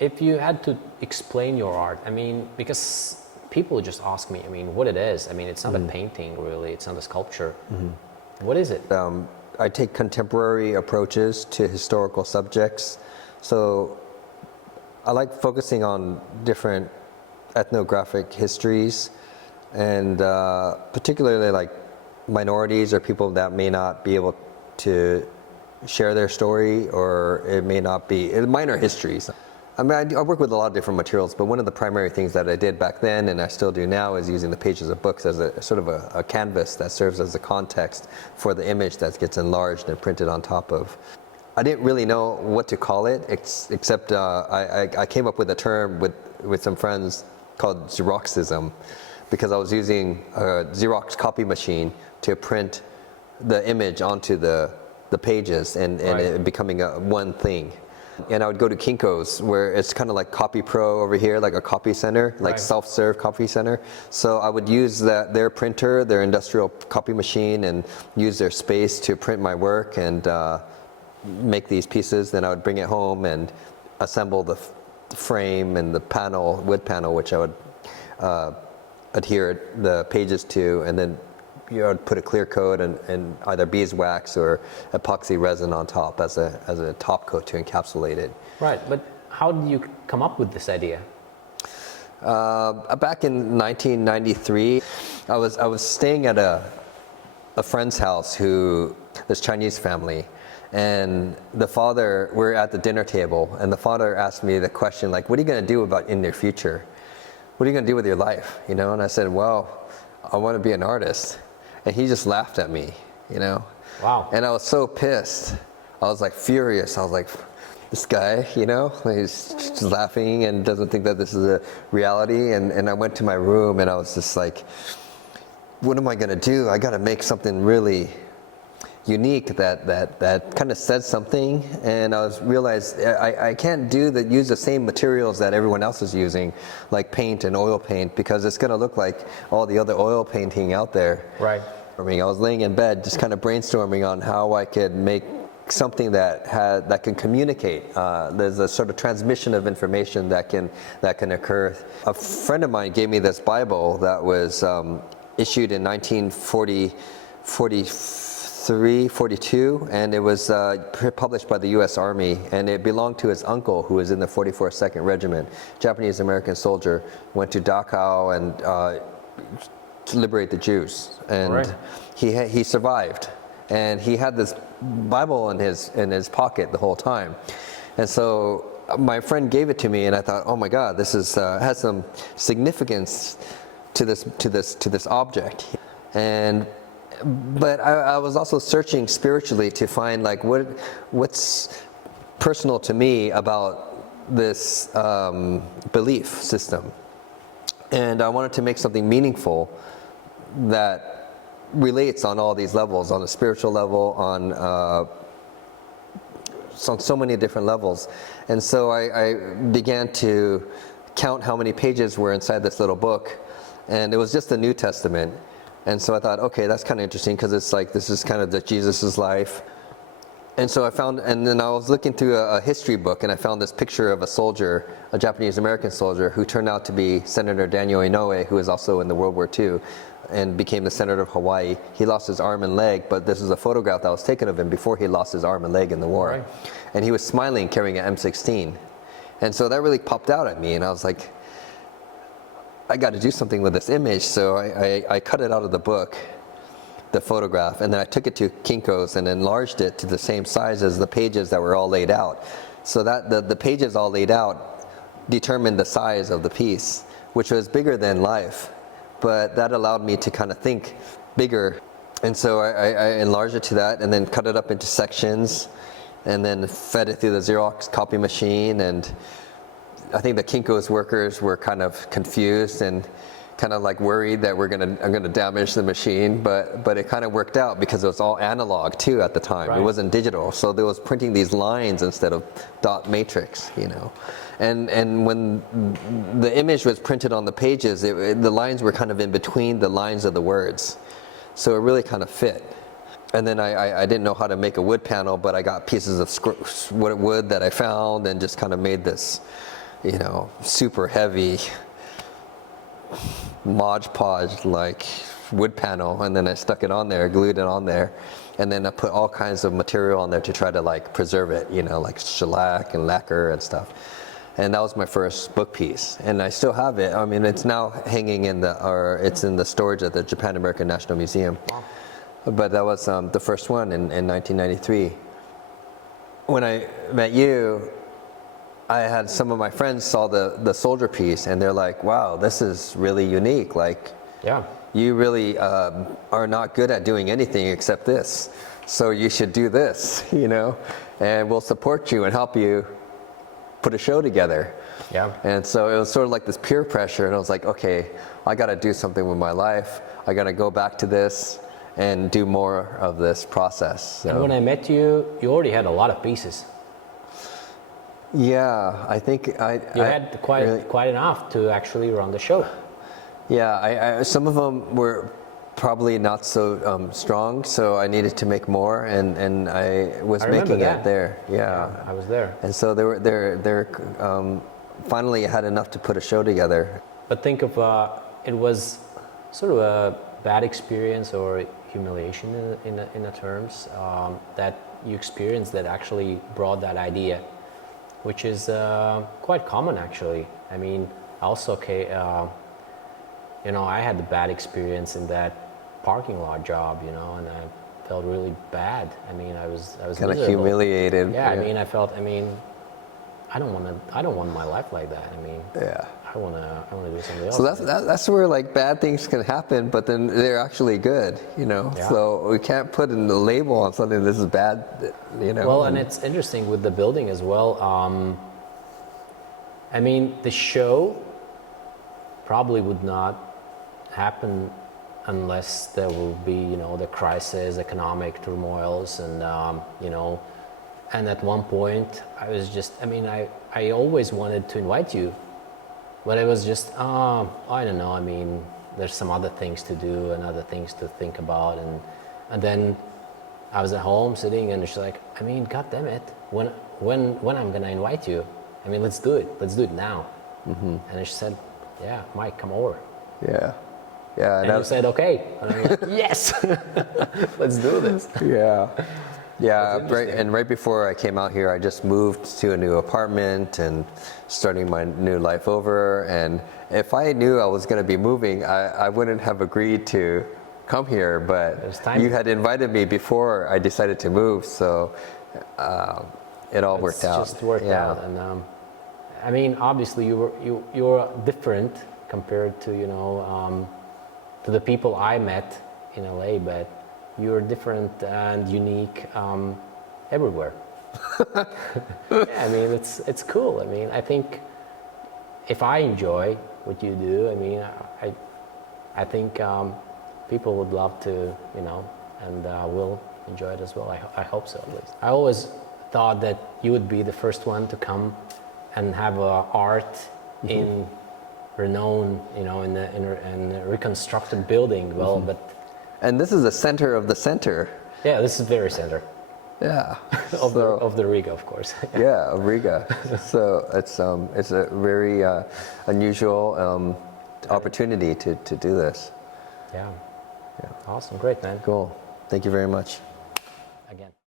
if you had to explain your art, I mean, because people just ask me, I mean, what it is. I mean, it's not a painting really, it's not a sculpture. What is it? I take contemporary approaches to historical subjects. So I like focusing on different ethnographic histories, and particularly like minorities or people that may not be able to share their story, or it may not be minor histories. I mean, I work with a lot of different materials, but one of the primary things that I did back then, and I still do now, is using the pages of books as a sort of a canvas that serves as a context for the image that gets enlarged and printed on top of. I didn't really know what to call it, except I came up with a term with some friends called Xeroxism, because I was using a Xerox copy machine to print the image onto the pages and it becoming one thing. And I would go to Kinko's, where it's kind of like Copy Pro over here, like a copy center, like self-serve copy center. So I would use their printer, their industrial copy machine, and use their space to print my work and make these pieces. Then I would bring it home and assemble the frame and the panel, wood panel, which I would adhere the pages to, and then would put a clear coat and either beeswax or epoxy resin on top as a top coat to encapsulate it. Right, but how did you come up with this idea? Back in 1993, I was staying at a friend's house this Chinese family, and we're at the dinner table, and the father asked me the question, like, what are you going to do in your future? What are you going to do with your life? You know, and I said, well, I want to be an artist. And he just laughed at me, you know. Wow. And I was so pissed. I was like furious. I was like, this guy, you know, he's just laughing and doesn't think that this is a reality. And I went to my room and I was just like, what am I going to do? I got to make something really unique that kind of says something. And I realized I can't use the same materials that everyone else is using, like paint and oil paint, because it's going to look like all the other oil painting out there. Right. I was laying in bed just kind of brainstorming on how I could make something that can communicate. There's a sort of transmission of information that can occur. A friend of mine gave me this Bible that was issued in 1942, and it was published by the U.S. Army, and it belonged to his uncle, who was in the 44th 2nd Regiment, Japanese American soldier, went to Dachau and to liberate the Jews, and he survived, and he had this Bible in his pocket the whole time. And so my friend gave it to me, and I thought, oh my God, this has some significance to this object. But I was also searching spiritually to find like what's personal to me about this belief system, and I wanted to make something meaningful that relates on all these levels, on the spiritual level, on so many different levels. And so I began to count how many pages were inside this little book, and it was just the New Testament. And so I thought, okay, that's kind of interesting, because it's like, this is kind of Jesus's life. And so and then I was looking through a history book, and I found this picture of a soldier, a Japanese American soldier, who turned out to be Senator Daniel Inouye, who was also in the World War II and became the Senator of Hawaii. He lost his arm and leg, but this is a photograph that was taken of him before he lost his arm and leg in the war. Right. And he was smiling, carrying an M16. And so that really popped out at me, and I was like, I got to do something with this image. So I cut it out of the book, the photograph, and then I took it to Kinko's and enlarged it to the same size as the pages that were all laid out. So that the pages all laid out determined the size of the piece, which was bigger than life, but that allowed me to kind of think bigger. And so I enlarged it to that, and then cut it up into sections, and then fed it through the Xerox copy machine. And I think the Kinko's workers were kind of confused and kind of like worried that I'm gonna damage the machine, but it kind of worked out, because it was all analog too at the time. Right. It wasn't digital, so there was printing these lines instead of dot matrix, you know. And when the image was printed on the pages, the lines were kind of in between the lines of the words, so it really kind of fit. And then I didn't know how to make a wood panel, but I got pieces of wood that I found and just kind of made this super heavy Mod Podge like wood panel, and then I stuck it on there, glued it on there, and then I put all kinds of material on there to try to like preserve it, like shellac and lacquer and stuff. And that was my first book piece, and I still have it. I mean, it's now hanging it's in the storage at the Japan American National Museum. Wow. But that was the first one in 1993. When I met you, I had some of my friends saw the soldier piece, and they're like, "Wow, this is really unique. Like, Yeah. you really are not good at doing anything except this. So you should do this, and we'll support you and help you put a show together." Yeah. And so it was sort of like this peer pressure, and I was like, okay, I got to do something with my life. I got to go back to this and do more of this process. So, And when I met you, you already had a lot of pieces. yeah, I think You had quite enough to actually run the show. Yeah, some of them were probably not so strong, so I needed to make more, and I was making that. it there. Yeah. I was there. And so finally I had enough to put a show together. But think of it was sort of a bad experience or humiliation in the terms that you experienced that actually brought that idea, which is quite common actually. I mean, also I had the bad experience in that parking lot job, and I felt really bad. I mean, I was Kind of miserable. humiliated. Yeah, I mean, I don't want my life like that. I mean, Yeah. I want to do something else. So that's where like bad things can happen, but then they're actually good, Yeah. So we can't put a label on something this is bad, Well, and it's interesting with the building as well. I mean, the show probably would not happen unless there will be, the crisis, economic turmoils, and and at one point I was just, I always wanted to invite you, but it was just, I don't know. I mean, there's some other things to do and other things to think about, and then I was at home sitting, and she's like, God damn it, when I'm gonna invite you? Let's do it now. Mm-hmm. And she said, yeah, Mike, come over. Yeah. Yeah. And you said, okay. And I'm like, yes, let's do this. Yeah. Yeah, right before I came out here, I just moved to a new apartment and starting my new life over. And if I knew I was going to be moving, I wouldn't have agreed to come here. But you had invited me before I decided to move, so it all worked out. It just worked out. And obviously you're different compared to to the people I met in LA, but you're different and unique everywhere. Yeah, it's cool. I think if I enjoy what you do, I think people would love to, and will enjoy it as well. I hope so, at least. I always thought that you would be the first one to come and have art in renowned, in a reconstructed building. Well, but. And this is the center of the center. Yeah, this is very center. Yeah. of the Riga, of course. Yeah, of Riga. So it's a very unusual opportunity to do this. Yeah. Awesome. Great, man. Cool. Thank you very much.